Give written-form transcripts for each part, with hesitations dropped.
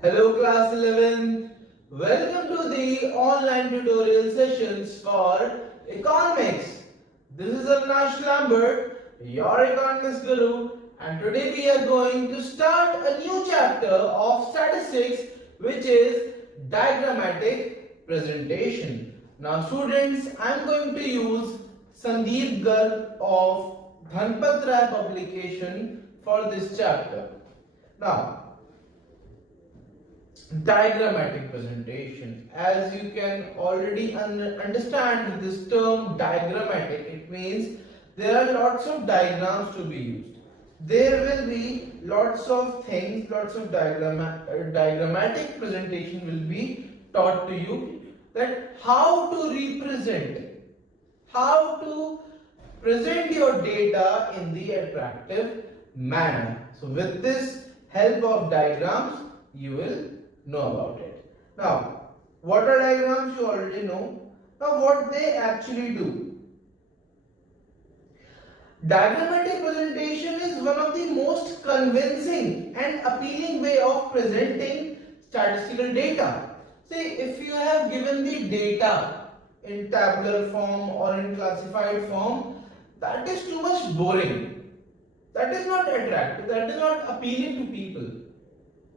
Hello class 11. Welcome to the online tutorial sessions for economics. This is Avinash Lambert, your economics guru, and today we are going to start a new chapter of statistics, which is diagrammatic presentation. Now students, I am going to use Sandeep Garg of Dhanpat Rai publication for this chapter. Now diagrammatic presentation, as you can already understand this term diagrammatic, it means there are lots of diagrams to be used. There will be lots of things, lots of diagrammatic presentation will be taught to you, that how to present your data in the attractive manner. So with this help of diagrams you will know about it. Now, what are diagrams? You already know. Now, what they actually do? Diagrammatic presentation is one of the most convincing and appealing way of presenting statistical data. See, if you have given the data in tabular form or in classified form, that is too much boring. That is not attractive. That is not appealing to people.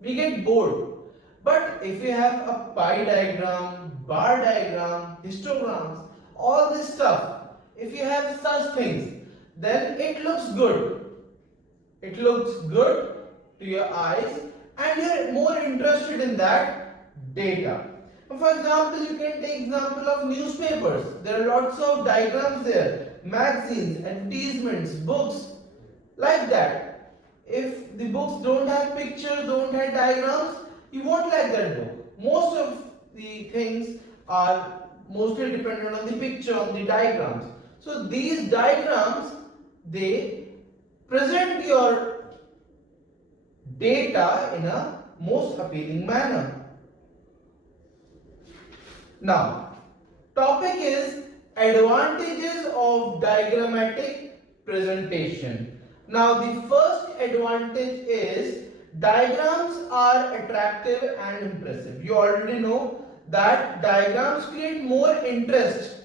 We get bored. But if you have a pie diagram, bar diagram, histograms, all this stuff, if you have such things, then it looks good. It looks good to your eyes and you are more interested in that data. For example, you can take example of newspapers. There are lots of diagrams there, magazines, advertisements, books, like that. If the books don't have pictures, don't have diagrams, you won't like that book. Most of the things are mostly dependent on the picture, on the diagrams. So these diagrams, they present your data in a most appealing manner. Now, topic is advantages of diagrammatic presentation. Now, the first advantage is diagrams are attractive and impressive. You already know that diagrams create more interest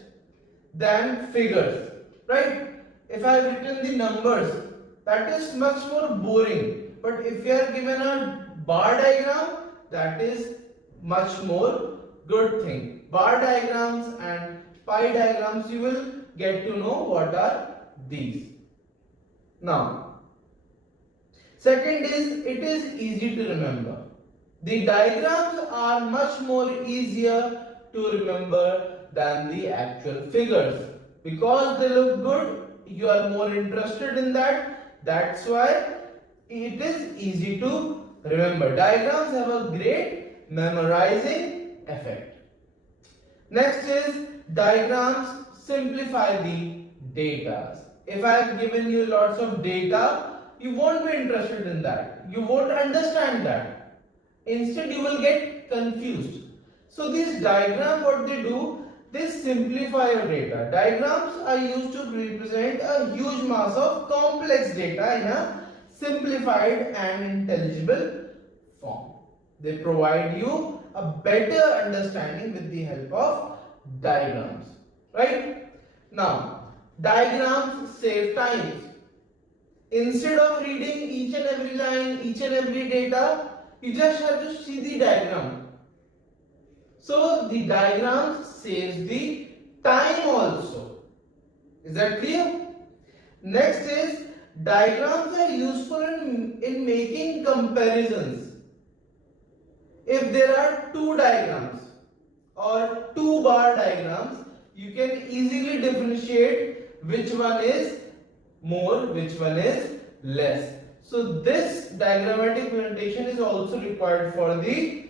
than figures, right? If I have written the numbers, that is much more boring. But if you are given a bar diagram, that is much more good thing. Bar diagrams and pie diagrams, you will get to know what are these. Now, second is, it is easy to remember. The diagrams are much more easier to remember than the actual figures. Because they look good, you are more interested in that. That's why it is easy to remember. Diagrams have a great memorizing effect. Next is, diagrams simplify the data. If I have given you lots of data, you won't be interested in that. You won't understand that. Instead, you will get confused. So these diagrams, what they do, they simplify your data. Diagrams are used to represent a huge mass of complex data in a simplified and intelligible form. They provide you a better understanding with the help of diagrams. Right? Now, diagrams save time. Instead of reading each and every line, each and every data, you just have to see the diagram. So the diagram saves the time also. Is that clear? Next is, diagrams are useful in making comparisons. If there are two diagrams or two bar diagrams, you can easily differentiate which one is more, which one is less. So this diagrammatic presentation is also required for the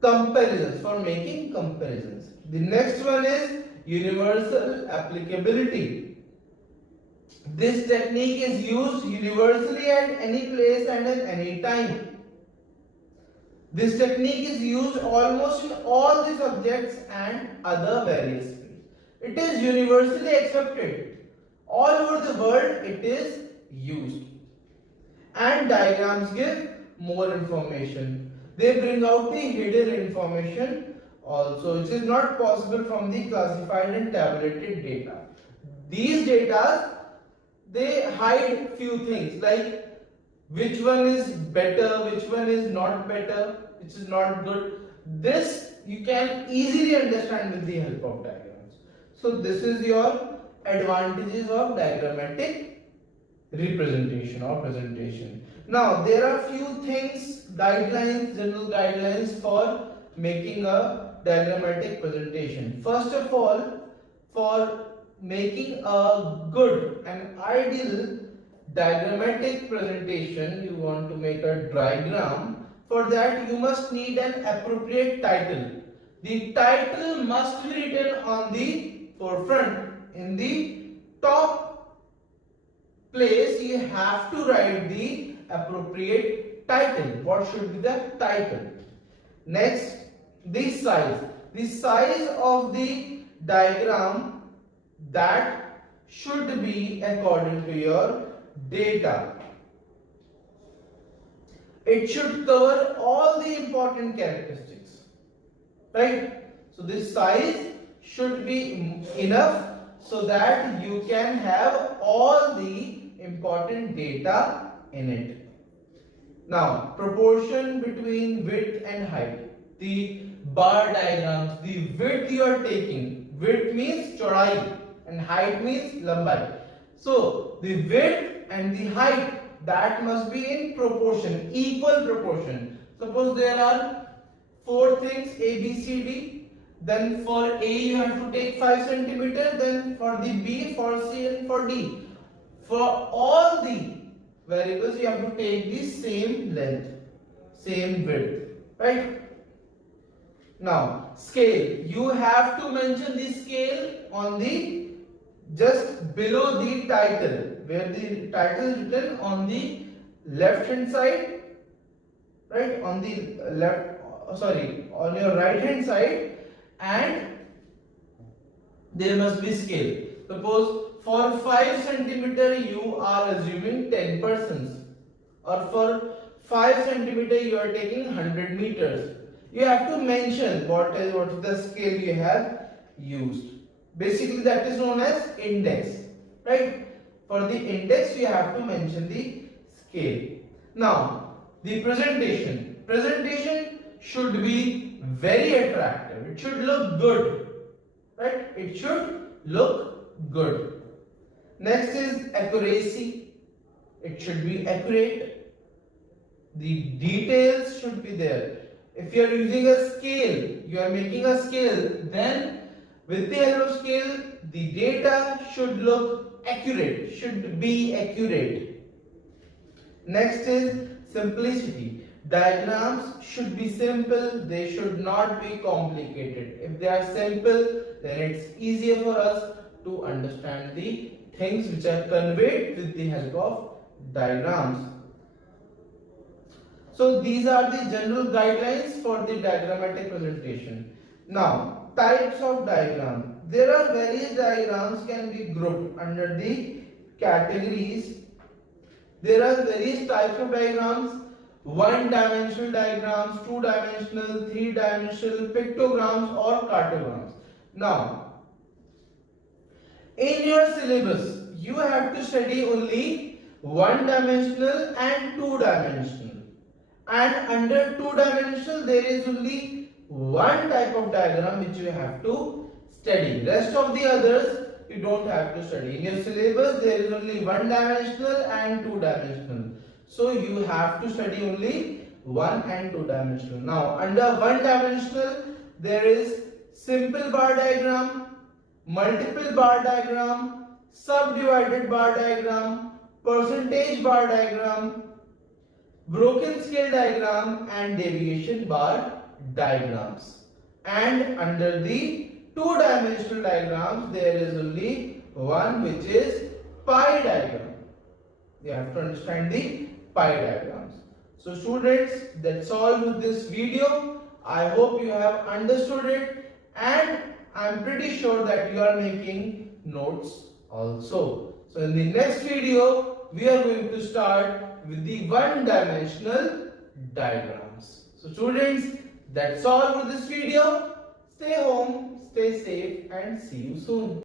comparisons, for making comparisons. The next one is universal applicability. This technique is used universally at any place and at any time. This technique is used almost in all the subjects and other various fields. It is universally accepted. All over the world it is used. And diagrams give more information. They bring out the hidden information also, which is not possible from the classified and tabulated data. These data, they hide few things like which one is better, which one is not better, which is not good. This you can easily understand with the help of diagrams. So this is your advantages of diagrammatic representation or presentation. Now there are few things, guidelines, general guidelines for making a diagrammatic presentation. First of all, for making a good and ideal diagrammatic presentation, you want to make a diagram. For that you must need an appropriate title. The title must be written on the forefront. In the top place you have to write the appropriate title. What should be the title? Next, the size. The size of the diagram, that should be according to your data. It should cover all the important characteristics, right? So this size should be enough so that you can have all the important data in it. Now, proportion between width and height. The bar diagrams, the width you are taking, width means chodai and height means lambai. So the width and the height, that must be in proportion, equal proportion. Suppose there are four things A, B, C, D. Then for A you have to take 5 centimeter. Then for the B, for C and for D. For all the variables you have to take the same length, same width, right? Now scale, you have to mention the scale on the just below the title, where the title is written on the left hand side, right, on the left, on your right hand side, and there must be scale. Suppose for 5 centimeter you are assuming 10 persons, or for 5 centimeter you are taking 100 meters. You have to mention what is the scale you have used. Basically that is known as index, right? For the index you have to mention the scale. Now the presentation should be very attractive. It should look good, right? It should look good. Next is accuracy. It should be accurate. The details should be there. If you are using a scale, you are making a scale, then with the help of scale, the data should look accurate, should be accurate. Next is simplicity. Diagrams should be simple, they should not be complicated. If they are simple, then it's easier for us to understand the things which are conveyed with the help of diagrams. So these are the general guidelines for the diagrammatic presentation. Now, types of diagram. There are various diagrams can be grouped under the categories. There are various types of diagrams: one-dimensional diagrams, two-dimensional, three-dimensional, pictograms or cartograms. Now, in your syllabus, you have to study only one-dimensional and two-dimensional. And under two-dimensional, there is only one type of diagram which you have to study. Rest of the others you don't have to study. In your syllabus, there is only one-dimensional and two-dimensional. So you have to study only one and two-dimensional. Now, under one-dimensional, there is simple bar diagram, multiple bar diagram, subdivided bar diagram, percentage bar diagram, broken scale diagram and deviation bar diagrams. And under the two-dimensional diagrams, there is only one, which is pie diagram. You have to understand the pie diagrams. So students, that's all with this video. I hope you have understood it, and I am pretty sure that you are making notes also. So in the next video, we are going to start with the one-dimensional diagrams. So students, that's all for this video. Stay home, stay safe, and see you soon.